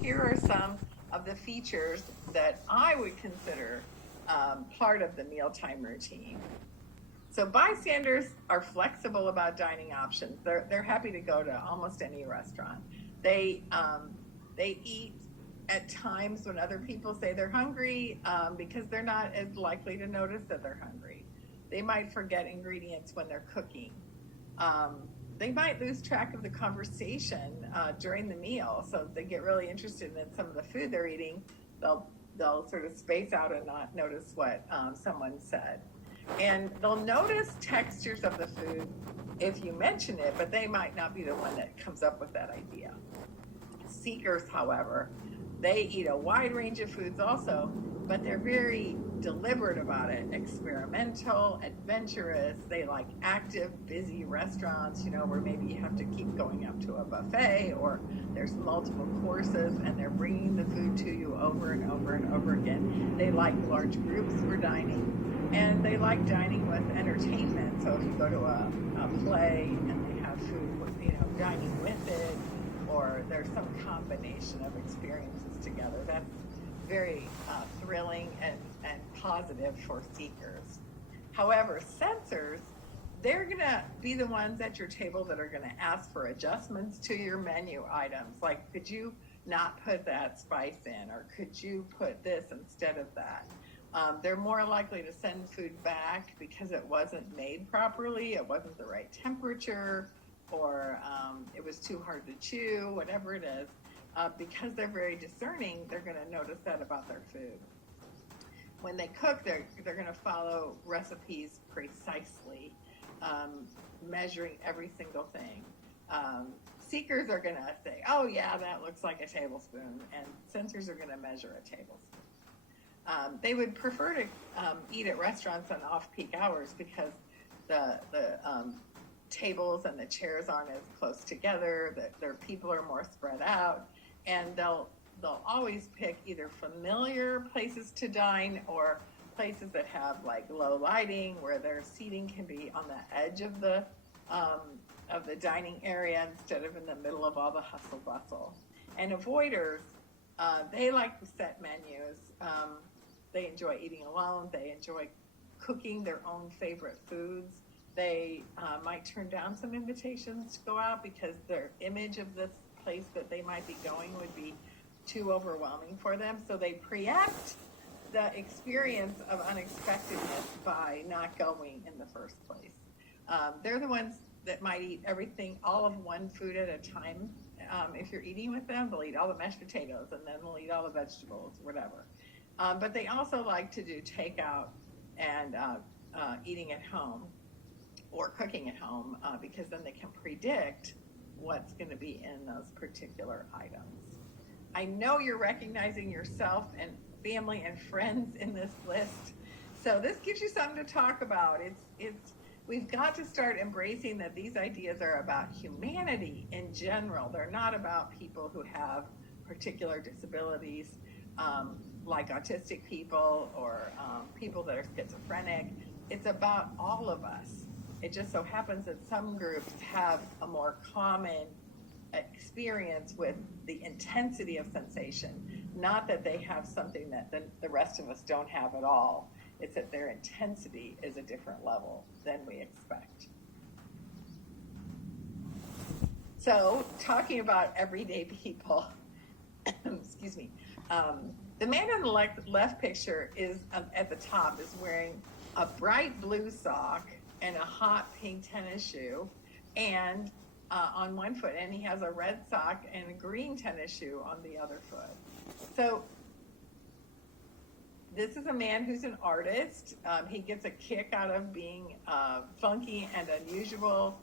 here are some of the features that I would consider part of the mealtime routine. So bystanders are flexible about dining options. They're happy to go to almost any restaurant. They eat at times when other people say they're hungry because they're not as likely to notice that they're hungry. They might forget ingredients when they're cooking. They might lose track of the conversation during the meal. So if they get really interested in some of the food they're eating, they'll sort of space out and not notice what someone said. And they'll notice textures of the food if you mention it, but they might not be the one that comes up with that idea. Seekers, however, they eat a wide range of foods also, but they're very deliberate about it. Experimental, adventurous. They like active, busy restaurants, where maybe you have to keep going up to a buffet or there's multiple courses and they're bringing the food to you over and over and over again. They like large groups for dining, and they like dining with entertainment. So if you go to a play and they have food, dining with it, or there's some combination of experiences together, that's very thrilling and positive for seekers. However, sensors, they're going to be the ones at your table that are going to ask for adjustments to your menu items. Like, could you not put that spice in, or could you put this instead of that? They're more likely to send food back because it wasn't made properly, it wasn't the right temperature, or it was too hard to chew, whatever it is. Because they're very discerning, they're going to notice that about their food. When they cook, they're going to follow recipes precisely, measuring every single thing. Seekers are going to say, oh yeah, that looks like a tablespoon, and sensors are going to measure a tablespoon. They would prefer to eat at restaurants on off-peak hours because the tables and the chairs aren't as close together, their people are more spread out, and they'll always pick either familiar places to dine or places that have like low lighting where their seating can be on the edge of the dining area instead of in the middle of all the hustle bustle. And avoiders, they like to set menus. They enjoy eating alone. They enjoy cooking their own favorite foods. They might turn down some invitations to go out because their image of this place that they might be going would be too overwhelming for them. So they preempt the experience of unexpectedness by not going in the first place. They're the ones that might eat everything, all of one food at a time. If you're eating with them, they'll eat all the mashed potatoes and then they'll eat all the vegetables, whatever. But they also like to do takeout and eating at home or cooking at home because then they can predict what's going to be in those particular items. I know you're recognizing yourself and family and friends in this list, so this gives you something to talk about. We've got to start embracing that these ideas are about humanity in general. They're not about people who have particular disabilities, like autistic people or people that are schizophrenic. It's about all of us. It just so happens that some groups have a more common experience with the intensity of sensation, not that they have something that the rest of us don't have at all. It's that their intensity is a different level than we expect. So, talking about everyday people, excuse me, the man in the left picture is at the top is wearing a bright blue sock and a hot pink tennis shoe, and on one foot, and he has a red sock and a green tennis shoe on the other foot. So this is a man who's an artist. He gets a kick out of being funky and unusual.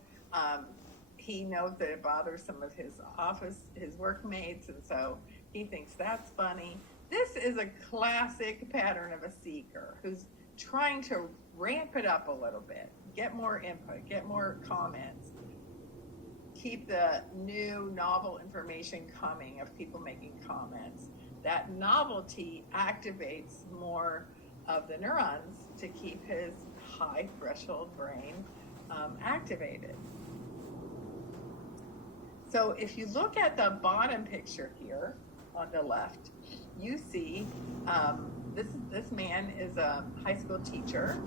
He knows that it bothers some of his workmates, and so he thinks that's funny. This is a classic pattern of a seeker who's trying to ramp it up a little bit, get more input, get more comments, keep the new novel information coming of people making comments. That novelty activates more of the neurons to keep his high threshold brain activated. So if you look at the bottom picture here, on the left, you see this man is a high school teacher.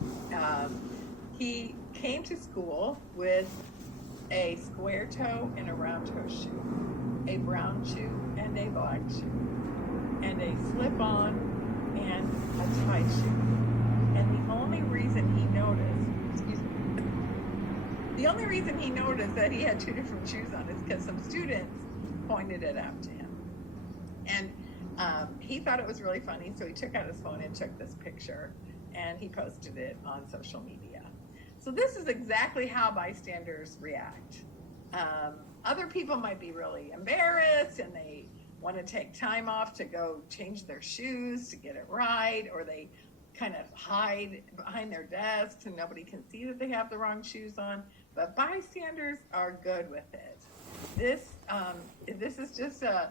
He came to school with a square toe and a round toe shoe, a brown shoe and a black shoe, and a slip-on and a tie shoe. And the only reason he noticed that he had two different shoes on is because some students pointed it out to him. And he thought it was really funny, so he took out his phone and took this picture, and he posted it on social media. So this is exactly how bystanders react. Other people might be really embarrassed, and they want to take time off to go change their shoes to get it right, or they kind of hide behind their desks and nobody can see that they have the wrong shoes on. But bystanders are good with it. This is just a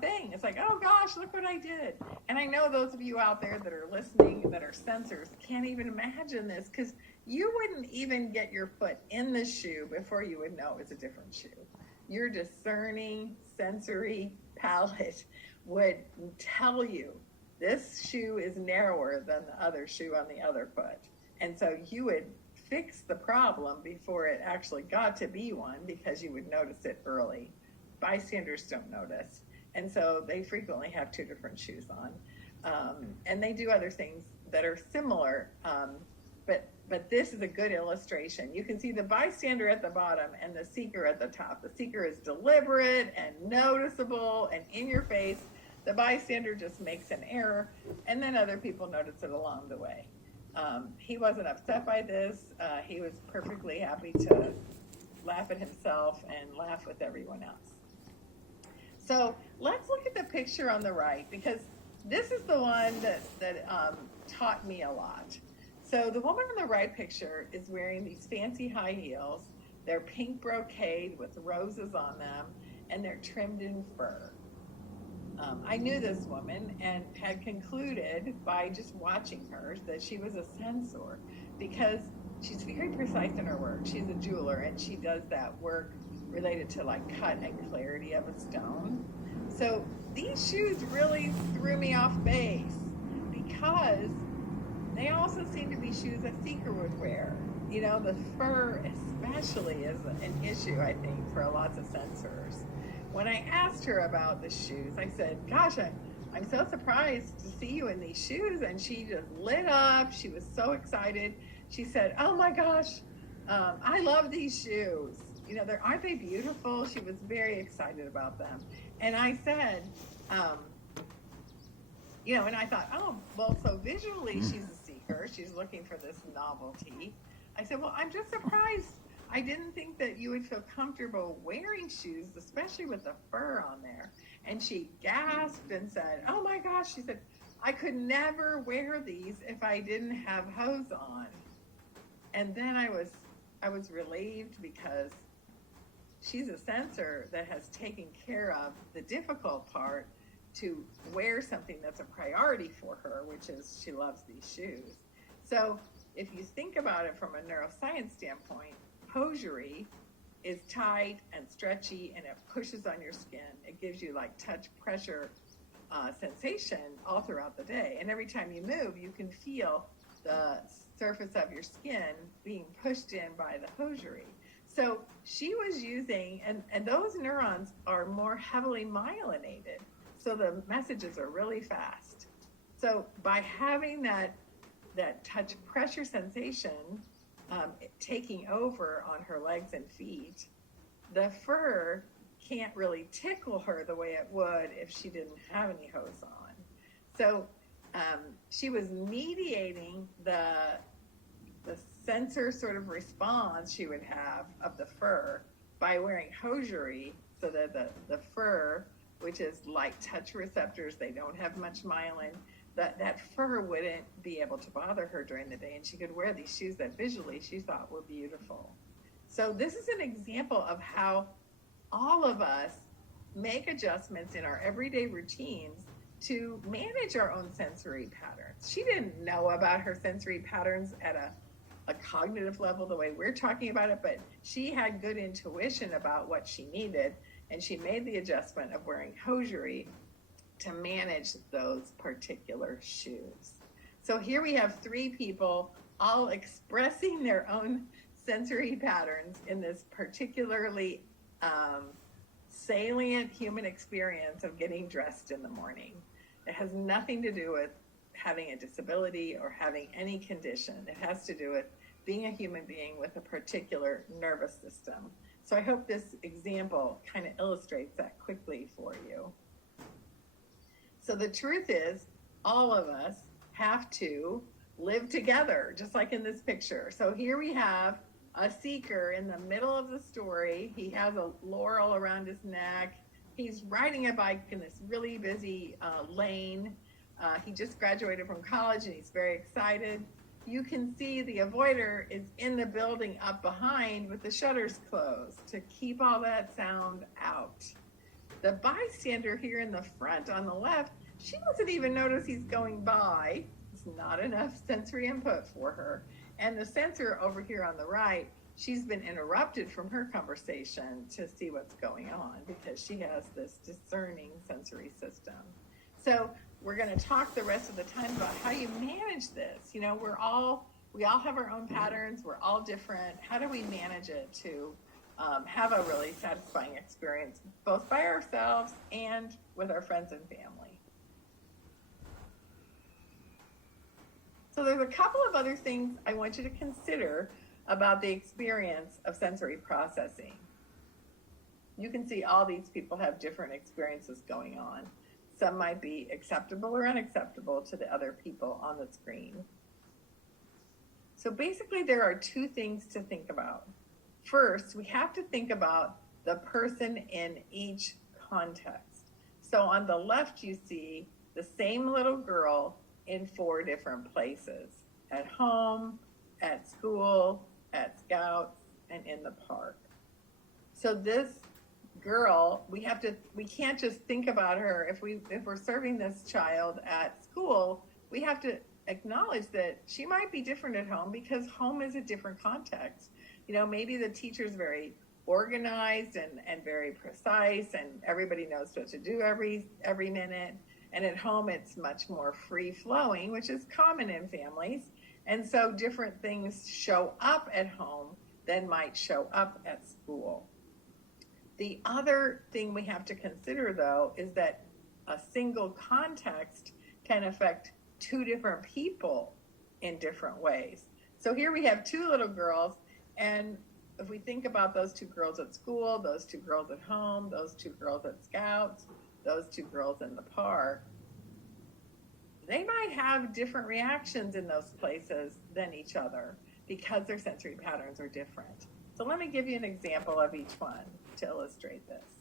thing. It's like, oh gosh, look what I did. And I know those of you out there that are listening that are sensors can't even imagine this, because you wouldn't even get your foot in the shoe before you would know it's a different shoe. Your discerning sensory palate would tell you this shoe is narrower than the other shoe on the other foot. And so you would fix the problem before it actually got to be one, because you would notice it early. Bystanders don't notice. And so they frequently have two different shoes on. And they do other things that are similar. But this is a good illustration. You can see the bystander at the bottom and the seeker at the top. The seeker is deliberate and noticeable and in your face. The bystander just makes an error, and then other people notice it along the way. He wasn't upset by this. He was perfectly happy to laugh at himself and laugh with everyone else. So let's look at the picture on the right, because this is the one that taught me a lot. So the woman on the right picture is wearing these fancy high heels. They're pink brocade with roses on them, and they're trimmed in fur. I knew this woman and had concluded by just watching her that she was a censor, because she's very precise in her work. She's a jeweler, and she does that work related to like cut and clarity of a stone. So these shoes really threw me off base, because they also seem to be shoes a seeker would wear. You know, the fur especially is an issue, I think, for lots of censors. When I asked her about the shoes, I said, gosh, I'm so surprised to see you in these shoes. And she just lit up. She was so excited. She said, oh my gosh, I love these shoes. You know, aren't they beautiful? She was very excited about them. And I said, you know, and I thought, oh, well, so visually she's a seeker. She's looking for this novelty. I said, well, I'm just surprised. I didn't think that you would feel comfortable wearing shoes, especially with the fur on there. And she gasped and said, oh my gosh, she said, I could never wear these if I didn't have hose on. And then I was relieved, because she's a censor that has taken care of the difficult part to wear something that's a priority for her, which is she loves these shoes. So if you think about it from a neuroscience standpoint, hosiery is tight and stretchy, and it pushes on your skin. It gives you like touch pressure sensation all throughout the day. And every time you move, you can feel the surface of your skin being pushed in by the hosiery. So she was using, and those neurons are more heavily myelinated. So the messages are really fast. So by having that touch pressure sensation taking over on her legs and feet, the fur can't really tickle her the way it would if she didn't have any hose on. So she was mediating the sensor sort of response she would have of the fur by wearing hosiery, so that the fur, which is light touch receptors, they don't have much myelin, that fur wouldn't be able to bother her during the day, and she could wear these shoes that visually she thought were beautiful. So this is an example of how all of us make adjustments in our everyday routines to manage our own sensory patterns. She didn't know about her sensory patterns at a cognitive level the way we're talking about it, but she had good intuition about what she needed. and she made the adjustment of wearing hosiery to manage those particular shoes. So here we have 3 people all expressing their own sensory patterns in this particularly salient human experience of getting dressed in the morning. It has nothing to do with having a disability or having any condition. It has to do with being a human being with a particular nervous system. So I hope this example kind of illustrates that quickly for you. So the truth is, all of us have to live together, just like in this picture. So here we have a seeker in the middle of the story. He has a laurel around his neck. He's riding a bike in this really busy lane. He just graduated from college and he's very excited. You can see the avoider is in the building up behind with the shutters closed to keep all that sound out. The bystander here in the front on the left, she doesn't even notice he's going by. It's not enough sensory input for her. And the sensor over here on the right, she's been interrupted from her conversation to see what's going on because she has this discerning sensory system. So we're going to talk the rest of the time about how you manage this. You know, we all have our own patterns. We're all different. How do we manage it to have a really satisfying experience, both by ourselves and with our friends and family? So there's a couple of other things I want you to consider about the experience of sensory processing. You can see all these people have different experiences going on. Some might be acceptable or unacceptable to the other people on the screen. So basically there are 2 things to think about. First, we have to think about the person in each context. So on the left you see the same little girl in 4 different places: at home, at school, at Scouts, and in the park. So this girl, we can't just think about her. If we're serving this child at school, we have to acknowledge that she might be different at home because home is a different context. You know, maybe the teacher's very organized and very precise and everybody knows what to do every minute. And at home, it's much more free-flowing, which is common in families. And so different things show up at home than might show up at school. The other thing we have to consider, though, is that a single context can affect 2 different people in different ways. So here we have 2 little girls, and if we think about those 2 girls at school, those 2 girls at home, those 2 girls at Scouts, those 2 girls in the park, they might have different reactions in those places than each other because their sensory patterns are different. So let me give you an example of each one to illustrate this.